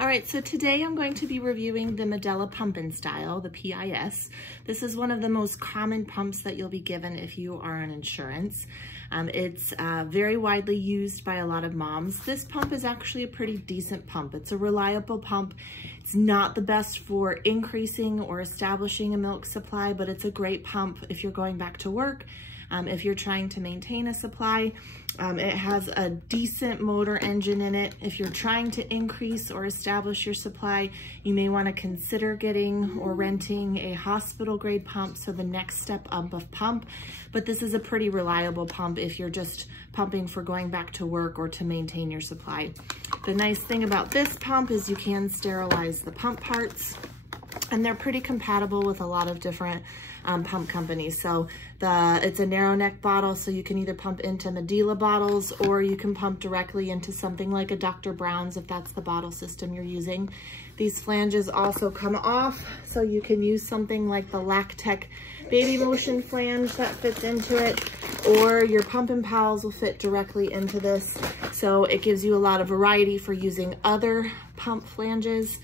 All right, so today I'm going to be reviewing the Medela Pump and Style, the PIS. This is one of the most common pumps that you'll be given if you are on insurance. It's very widely used by a lot of moms. This pump is actually a pretty decent pump. It's a reliable pump. It's not the best for increasing or establishing a milk supply, but it's a great pump if you're going back to work. If you're trying to maintain a supply. It has a decent motor engine in it. If you're trying to increase or establish your supply, you may want to consider getting or renting a hospital grade pump, so the next step up of pump. But this is a pretty reliable pump if you're just pumping for going back to work or to maintain your supply. The nice thing about this pump is you can sterilize the pump parts, and they're pretty compatible with a lot of different pump companies. So it's a narrow neck bottle, so you can either pump into Medela bottles or you can pump directly into something like a Dr. Brown's if that's the bottle system you're using. These flanges also come off, so you can use something like the Lactec Baby Motion flange that fits into it, or your Pump and Pals will fit directly into this. So it gives you a lot of variety for using other pump flanges.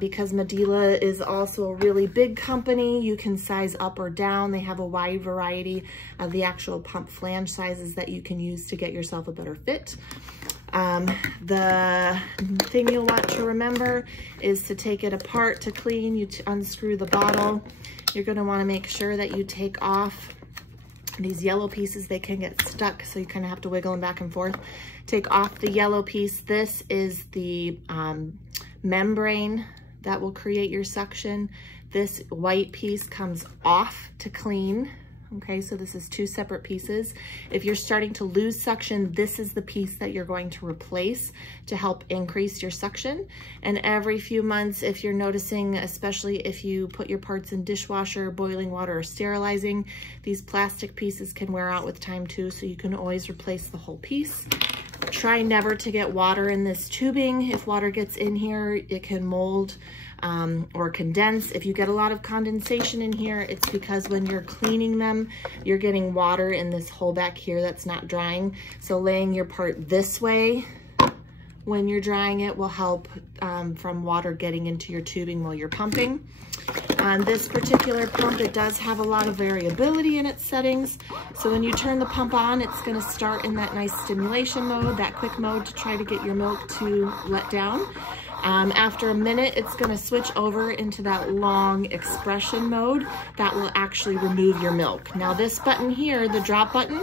Because Medela is also a really big company, you can size up or down. They have a wide variety of the actual pump flange sizes that you can use to get yourself a better fit. The thing you'll want to remember is to take it apart to clean. You unscrew the bottle. You're going to want to make sure that you take off these yellow pieces. They can get stuck, so you kind of have to wiggle them back and forth. Take off the yellow piece. This is the membrane that will create your suction. This white piece comes off to clean. Okay, so this is two separate pieces. If you're starting to lose suction, this is the piece that you're going to replace to help increase your suction. And every few months, if you're noticing, especially if you put your parts in dishwasher, boiling water, or sterilizing, these plastic pieces can wear out with time too, so you can always replace the whole piece. Try never to get water in this tubing. If water gets in here, it can mold or condense. If you get a lot of condensation in here, it's because when you're cleaning them, you're getting water in this hole back here that's not drying. So laying your part this way when you're drying it will help from water getting into your tubing while you're pumping. On this particular pump, it does have a lot of variability in its settings. So when you turn the pump on, it's going to start in that nice stimulation mode, that quick mode to try to get your milk to let down. After a minute, it's going to switch over into that long expression mode that will actually remove your milk. Now this button here, the drop button,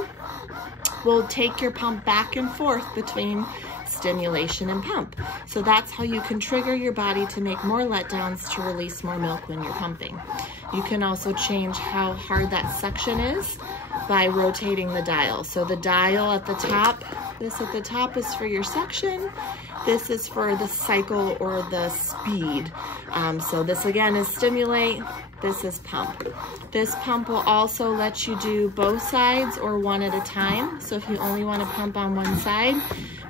will take your pump back and forth between stimulation and pump. So that's how you can trigger your body to make more letdowns to release more milk when you're pumping. You can also change how hard that suction is by rotating the dial. So the dial at the top, this at the top is for your suction. This is for the cycle or the speed. So this again is stimulate, this is pump. This pump will also let you do both sides or one at a time. So if you only want to pump on one side,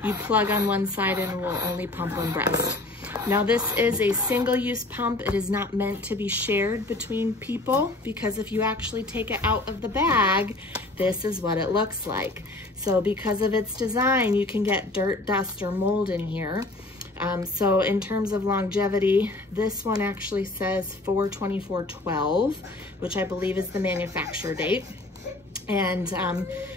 you plug on one side and it will only pump one breast. Now this is a single-use pump. It is not meant to be shared between people, because if you actually take it out of the bag, this is what it looks like. So because of its design, you can get dirt, dust, or mold in here. So in terms of longevity, this one actually says 4/24/12, which I believe is the manufacturer date. And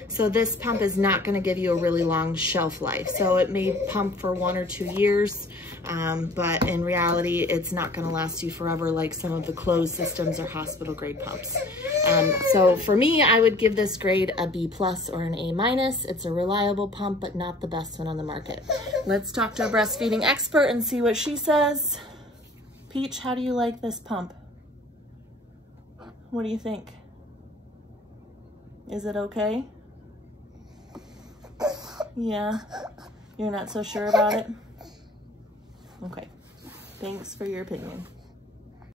so this pump is not going to give you a really long shelf life. So it may pump for 1 or 2 years, but in reality, it's not going to last you forever like some of the closed systems or hospital grade pumps. So for me, I would give this grade a B+ or an A-. It's a reliable pump, but not the best one on the market. Let's talk to a breastfeeding expert and see what she says. Peach, how do you like this pump? What do you think? Is it okay? Yeah, you're not so sure about it? Okay, thanks for your opinion.